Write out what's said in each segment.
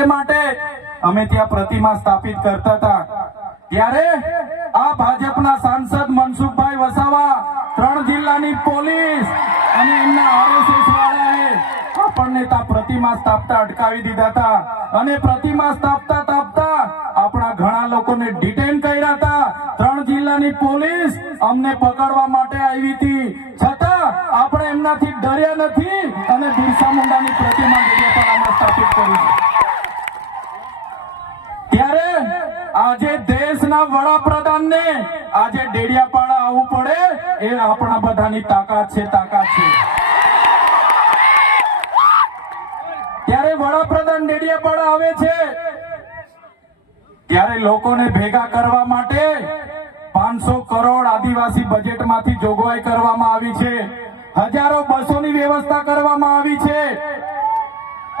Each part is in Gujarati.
તે માટે અમે ત્યાં પ્રતિમા સ્થાપિત કરતા હતા। ત્યારે આ ભાજપના સાંસદ મનસુખભાઈ વસાવા, 3 જિલ્લાની પોલીસ અને એમના RSS વાળાએ આપણને ત્યાં પ્રતિમા સ્થાપતા અટકાવી દીધા હતા અને પ્રતિમા સ્થાપતા આપણા ઘણા લોકોને ડિટેન કર્યા હતા। 3 જિલ્લાની પોલીસ અમને પકડવા માટે આવી હતી, છતાં આપણે એમનાથી ડર્યા નથી અને બિરસા મુંડાની પ્રતિમા ડેડિયાપાડામાં સ્થાપિત કરી છે। ત્યારે આજે દેશના વડાપ્રધાનને આજે ડેડિયાપાડા આવવું પડે એ આપણા બધાની તાકાત છે। ત્યારે વડાપ્રધાન ડેડિયાપાડા આવે છે ત્યારે લોકોને ભેગા કરવા માટે 500 કરોડ આદિવાસી બજેટમાંથી જોગવાઈ કરવામાં આવી છે। હજારો બસોની વ્યવસ્થા કરવામાં આવી છે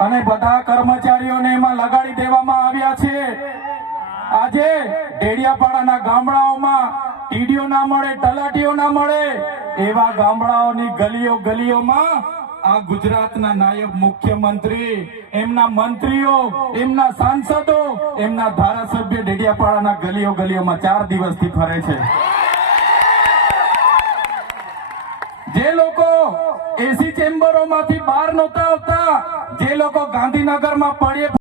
અને બધા કર્મચારીઓને એમાં લગાડી દેવામાં આવ્યા છે। આજે ડેડિયાપાડાના ગામડાઓમાં ટીડીઓ ના મળે, તલાટીઓ ના મળે એવા ગામડાઓની ગલીઓમાં આ ગુજરાતના નાયબ મુખ્યમંત્રી, એમના મંત્રીઓ, એમના સાંસદો, એમના ધારાસભ્ય ડેડિયાપાડાના ગલીઓમાં 4 દિવસથી ફરે છે। જે લોકો એસી ચેમ્બરોમાંથી બહાર નહોતા આવતા, જે લોકો ગાંધીનગરમાં પડે